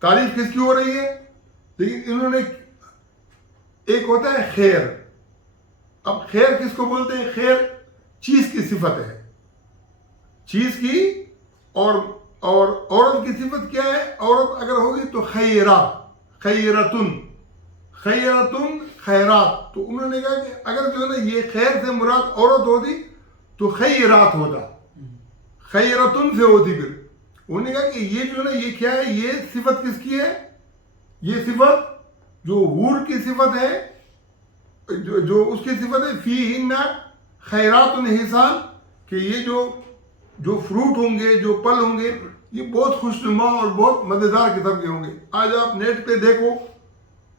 تعریف کس کی ہو رہی ہے؟ لیکن انہوں نے ایک ہوتا ہے خیر. اب خیر کس کو بولتے ہیں؟ خیر چیز کی صفت ہے، چیز کی. اور عورت کی صفت کیا ہے؟ عورت اگر ہوگی تو خیرہ، خیرتن، خیرتن خیرات. تو انہوں نے کہا کہ اگر جو ہے نا یہ خیر سے مراد عورت ہوتی تو خیرات ہوتا، خیرتن سے ہوتی. پھر انہوں نے کہا کہ یہ جو ہے نا یہ کیا ہے؟ یہ صفت کس کی ہے؟ یہ صفت جو حور کی صفت ہے، جو اس کی صفت ہے فیہن خیرات حسان، کہ یہ جو فروٹ ہوں گے، جو پل ہوں گے، یہ بہت خوشنما اور بہت مزیدار قسم کے ہوں گے. آج آپ نیٹ پہ دیکھو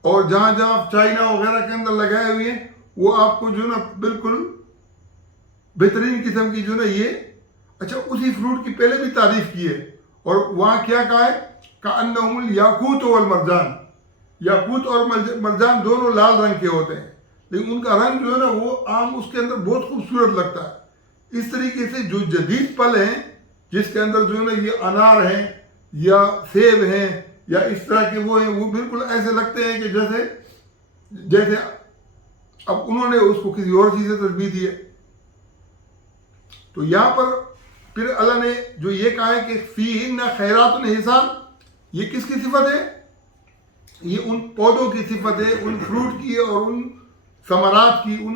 اور جہاں جہاں چائنا وغیرہ کے اندر لگائے ہوئے ہیں وہ آپ کو جو ہے نا بالکل بہترین قسم کی جو ہے نا یہ اچھا اسی فروٹ کی پہلے بھی تعریف کی ہے. اور وہاں کیا کہا ہے؟ کأنہم الیاقوت والمرجان. یاقوت اور مرجان دونوں لال رنگ کے ہوتے ہیں، لیکن ان کا رنگ جو ہے نا وہ عام اس کے اندر بہت خوبصورت لگتا ہے. اس طریقے سے جو جدید پل ہیں جس کے اندر جو ہے نا یہ انار ہیں یا سیب ہیں یا اس طرح کے وہ ہیں، وہ بالکل ایسے لگتے ہیں کہ جیسے اب انہوں نے اس کو کسی اور چیز سے تشبیہ دی ہے. تو یہاں پر پھر اللہ نے جو یہ کہا ہے کہ فیہن خیرات حسان، یہ کس کی صفت ہے؟ یہ ان پودوں کی صفت ہے، ان فروٹ کی اور ان ثمرات کی، ان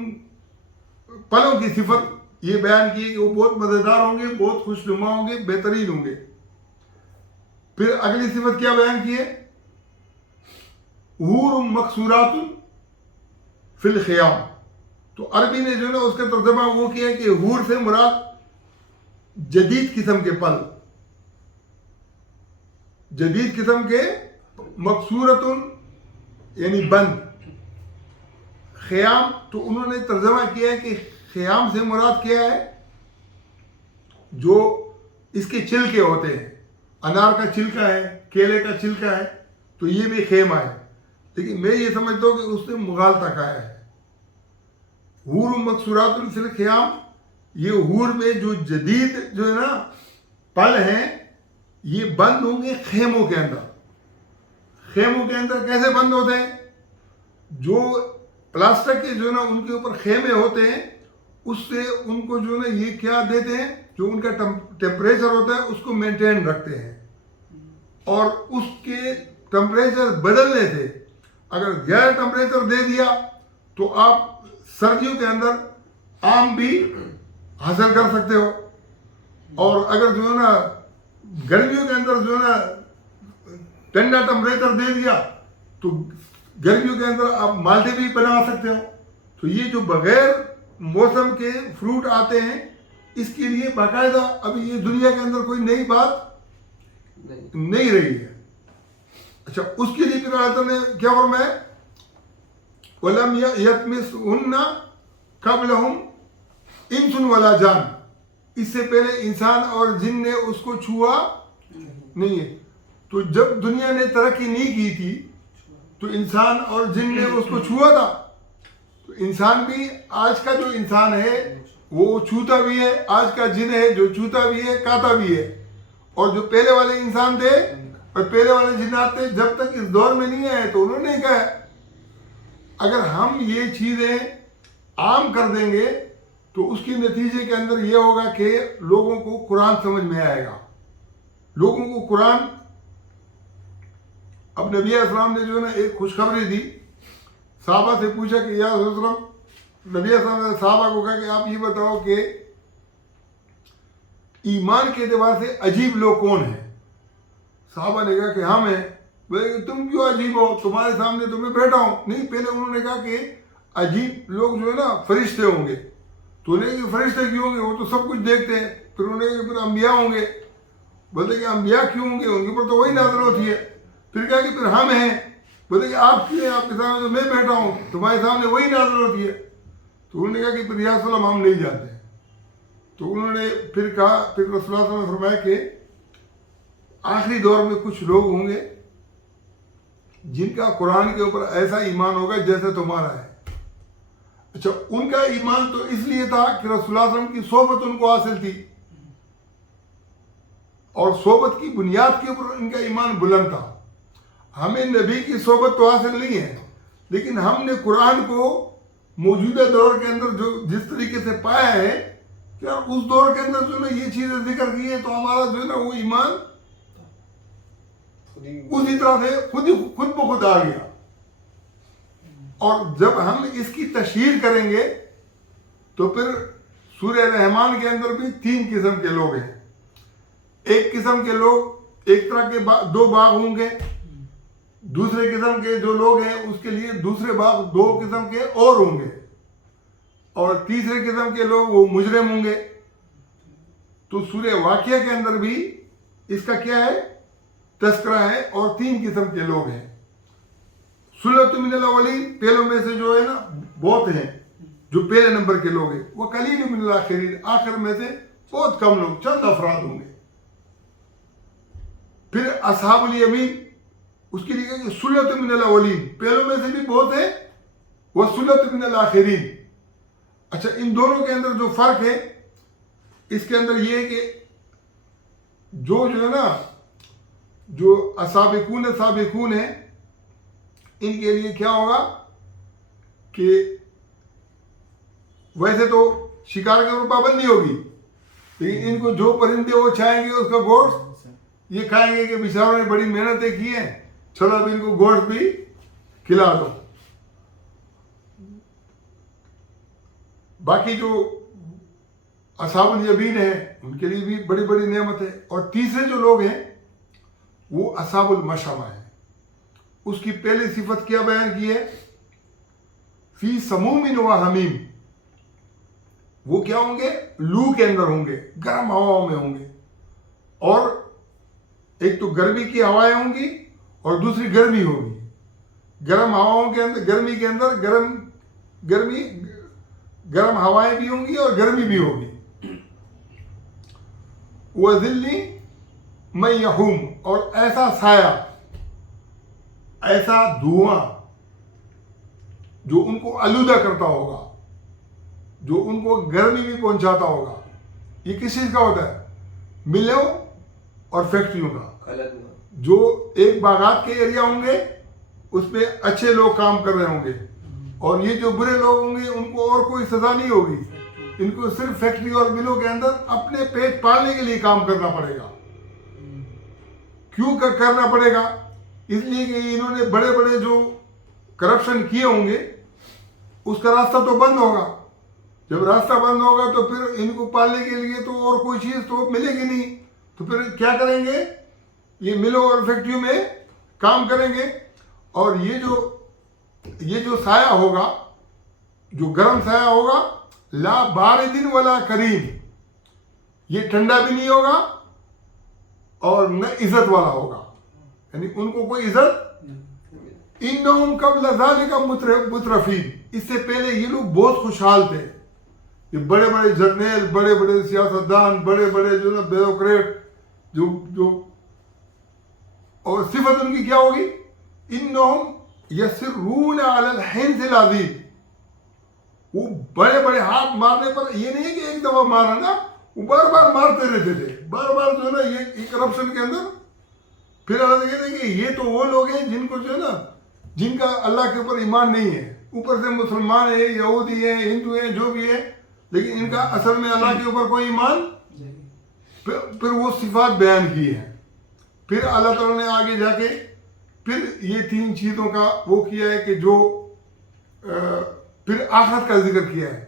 پلوں کی صفت یہ بیان کی کہ وہ بہت مزیدار ہوں گے، بہت خوشنما ہوں گے، بہترین ہوں گے. پھر اگلی صفت کیا بیان کی ہے؟ حور مقصورات فی الخیام. تو عربی نے جو ہے نا اس کا ترجمہ وہ کیا کہ حور سے مراد جدید قسم کے پل، جدید قسم کے، مقصورتن یعنی بند. خیام تو انہوں نے ترجمہ کیا ہے کہ خیام سے مراد کیا ہے؟ جو اس کے چھلکے ہوتے ہیں، انار کا چھلکا ہے، کیلے کا چھلکا ہے، تو یہ بھی خیمہ ہے. لیکن میں یہ سمجھتا ہوں کہ اس نے مغالطہ کہا ہے. حور مقصورات فی الخیام، یہ حور میں جو جدید جو ہے نا پل ہیں یہ بند ہوں گے خیموں کے اندر. خیموں کے اندر کیسے بند ہوتے ہیں؟ جو پلاسٹک کے جو ہے نا ان کے اوپر خیمے ہوتے ہیں، اس سے ان کو جو ہے نا یہ کیا دیتے ہیں، جو ان کا ٹیمپریچر ہوتا ہے اس کو مینٹین رکھتے ہیں. اور اس کے ٹیمپریچر بدلنے سے اگر زیادہ ٹیمپریچر دے دیا تو آپ سردیوں کے اندر آم بھی حاصل کر سکتے ہو، اور اگر جو ہے نا گرمیوں کے اندر جو ہے نا ٹھنڈا ٹیمپریچر دے دیا تو گرمیوں کے اندر آپ مالٹے بھی بنا سکتے ہو. تو یہ جو بغیر موسم کے فروٹ آتے ہیں اس کے لیے باقاعدہ ابھی یہ دنیا کے اندر کوئی نئی بات نہیں رہی ہے. اچھا اس کے لیے پھر اللہ تعالیٰ نے کیا فرمایا؟ وَلَمْ يَطْمِثْهُنَّ قَبْلَهُمْ إِنسٌ وَلَا جَانٌ. اس سے پہلے انسان اور جن نے اس کو چھوا نہیں ہے. تو جب دنیا نے ترقی نہیں کی تھی تو انسان اور جن نے اس کو چھوا تھا. تو انسان بھی آج کا جو انسان ہے وہ چھوتا بھی ہے, آج کا جن ہے جو چھوتا بھی ہے کاتا بھی ہے. اور جو پہلے والے انسان تھے اور پہلے والے جنات تھے جب تک اس دور میں نہیں آئے تو انہوں نے کہا اگر ہم یہ چیزیں عام کر دیں گے تو اس کے نتیجے کے اندر یہ ہوگا کہ لوگوں کو قرآن سمجھ میں آئے گا. لوگوں کو قرآن. اب نبی علیہ السلام نے جو ہے نا ایک خوشخبری دی, صحابہ سے پوچھا کہ یا رسول اللہ, نبی علیہ السلام نے صحابہ کو کہا کہ آپ یہ بتاؤ کہ ایمان کے اعتبار سے عجیب لوگ کون ہیں؟ صحابہ نے کہا کہ ہم ہیں. بولے کہ تم کیوں عجیب ہو, تمہارے سامنے تو میں بیٹھا ہوں. نہیں, پہلے انہوں نے کہا کہ عجیب لوگ جو ہے نا فرشتے ہوں گے. تو انہیں کہ فرشتے کیوں ہوں گے, وہ تو سب کچھ دیکھتے ہیں. پھر انہوں نے کہا کہ پھر انبیاء ہوں گے. بولے کہ انبیاء کیوں ہوں گے, ان کے اوپر تو وہی نازل ہوتی ہے. پھر کہا کہ پھر ہم ہیں. بولے کہ آپ کیوں ہیں, آپ کے سامنے تو میں بیٹھا ہوں, تمہارے سامنے وہی نازل ہوتی ہے. تو انہوں نے کہا کہ پھر یا رسول اللہ ہم نہیں جانتے. تو انہوں نے پھر کہا, پھر رسول اللہ صلی اللہ علیہ وسلم نے فرمایا کہ آخری دور میں کچھ لوگ ہوں گے جن کا قرآن کے اوپر ایسا ایمان ہوگا جیسے تمہارا ہے. اچھا, ان کا ایمان تو اس لیے تھا کہ رسول اللہ صلی اللہ علیہ وسلم کی صحبت ان کو حاصل تھی اور صحبت کی بنیاد کے اوپر ان کا ایمان بلند تھا. ہمیں نبی کی صحبت تو حاصل نہیں ہے, لیکن ہم نے قرآن کو موجودہ دور کے اندر جو جس طریقے سے پایا ہے کہ اس دور کے اندر جو ہے نا یہ چیزیں ذکر کی ہیں تو ہمارا جو ہے نا وہ ایمان اسی طرح سے خود بخود آ گیا. اور جب ہم اس کی تشہیر کریں گے تو پھر سورہ رحمان کے اندر بھی 3 قسم کے لوگ ہیں. ایک قسم کے لوگ ایک طرح کے 2 باغ ہوں گے, دوسرے قسم کے جو لوگ ہیں اس کے لیے دوسرے باغ 2 قسم کے اور ہوں گے, اور تیسرے قسم کے لوگ وہ مجرم ہوں گے. تو سورہ واقعہ کے اندر بھی اس کا کیا ہے, تذکرہ ہے, اور 3 قسم کے لوگ ہیں. سلۃ من الاولین, پہلوں میں سے جو ہے نا بہت ہیں جو پہلے نمبر کے لوگ ہیں. وہ قلیل من الاخرین, آخر میں سے بہت کم لوگ, چند افراد ہوں گے. پھر اصحاب الیمین, اس کے لیے کہ سلۃ من الاولین, پہلوں میں سے بھی بہت ہیں, وہ سلۃ من الاخرین. اچھا, ان دونوں کے اندر جو فرق ہے اس کے اندر یہ ہے کہ جو ہے نا جو سابقون ہیں ان کے لیے کیا ہوگا کہ ویسے تو شکار کے اوپر پابندی ہوگی, لیکن ان کو جو پرندے وہ چاہیں گے اس کا گوشت یہ کھائیں گے کہ بیچاروں نے بڑی محنتیں کی ہیں, چلو اب ان کو گوشت بھی کھلا دو. باقی جو اصحاب الیمین ہیں ان کے لیے بھی بڑی بڑی نعمت ہے. اور تیسرے جو لوگ ہیں وہ اصحاب المشأمہ ہیں. اس کی پہلی صفت کیا بیان کی ہے, فی سموم و حمیم. وہ کیا ہوں گے, لو کے اندر ہوں گے, گرم ہواؤں میں ہوں گے. اور ایک تو گرمی کی ہوائیں ہوں گی اور دوسری گرمی ہوگی. گرم ہواؤں کے اندر, گرمی کے اندر گرم ہوائیں بھی ہوں گی اور گرمی بھی ہوگی. وَظِلٍّ مَّن يَحُومُ, اور ایسا سایہ, ایسا دھواں جو ان کو آلودہ کرتا ہوگا, جو ان کو گرمی بھی پہنچاتا ہوگا. یہ کس چیز کا ہوتا ہے, ملوں اور فیکٹریوں کا. جو ایک باغات کے ایریا ہوں گے اس پہ اچھے لوگ کام کر رہے ہوں گے, اور یہ جو برے لوگ ہوں گے ان کو اور کوئی سزا نہیں ہوگی, ان کو صرف فیکٹری اور ملوں کے اندر اپنے پیٹ پالنے کے لیے کام کرنا پڑے گا. کیوں کرنا پڑے گا, اس لیے کہ انہوں نے بڑے بڑے جو کرپشن کیے ہوں گے اس کا راستہ تو بند ہوگا. جب راستہ بند ہوگا تو پھر ان کو پالنے کے لیے تو اور کوئی چیز تو ملے گی نہیں. تو پھر کیا کریں گے, یہ ملوں اور فیکٹریوں میں کام کریں گے. اور یہ جو سایہ ہوگا, جو گرم سایہ ہوگا, لا بارد ولا کریم, یہ ٹھنڈا بھی نہیں ہوگا اور نہ عزت والا ہوگا, یعنی ان کو کوئی عزت. انہم قبل ذالک مترفین, اس سے پہلے یہ لوگ بہت خوشحال تھے. یہ بڑے بڑے جرنیل, بڑے بڑے سیاستدان, بڑے بڑے جو نا بیوروکریٹ, جو اور صفت ان کی کیا ہوگی؟ انہم یسرون علی الحنث العظیم، وہ بڑے بڑے ہاتھ مارنے پر یہ نہیں ہے کہ ایک دفعہ مارا نا، وہ بار بار مارتے رہتے تھے، بار بار جو ہے نا یہ کرپشن کے اندر. پھر اللہ کہتے ہیں کہ یہ تو وہ لوگ ہیں جن کو جو ہے نا، جن کا اللہ کے اوپر ایمان نہیں ہے، اوپر سے مسلمان ہیں، یہودی ہیں، ہندو ہیں، جو بھی ہے، لیکن ان کا اصل میں اللہ کے اوپر کوئی ایمان. پھر وہ صفات بیان کی ہیں. پھر اللہ تعالیٰ نے آگے جا کے پھر یہ 3 چیزوں کا وہ کیا ہے کہ جو پھر آخرت کا ذکر کیا ہے.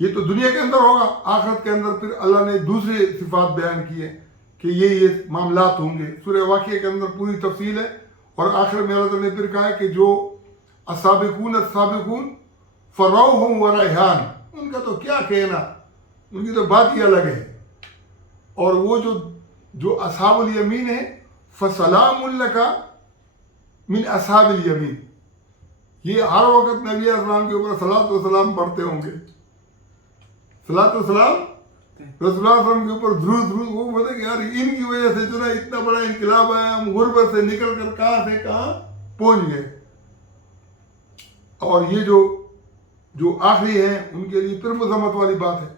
یہ تو دنیا کے اندر ہوگا، آخرت کے اندر پھر اللہ نے دوسرے صفات بیان کی ہیں کہ یہ معاملات ہوں گے. سورہ واقعہ کے اندر پوری تفصیل ہے. اور آخر میں اللہ تعالیٰ نے پھر کہا ہے کہ جو السابقون السابقون فروح و ریحان، ان کا تو کیا کہنا، ان کی تو بات ہی الگ ہے. اور وہ جو اصحاب الیمین ہے، فسلام لک من اصحاب الیمین، یہ ہر وقت نبی علیہ السلام کے اوپر صلاۃ و سلام پڑھتے ہوں گے. صلاۃ و سلام رسول اللہ صلی اللہ علیہ وسلم کے اوپر درود. وہ بولتے کہ یار ان کی وجہ سے جو نا اتنا بڑا انقلاب آیا، ہم غربت سے نکل کر کہاں سے کہاں پہنچ گئے. اور یہ جو آخری ہیں ان کے لیے پھر مذمت والی بات ہے.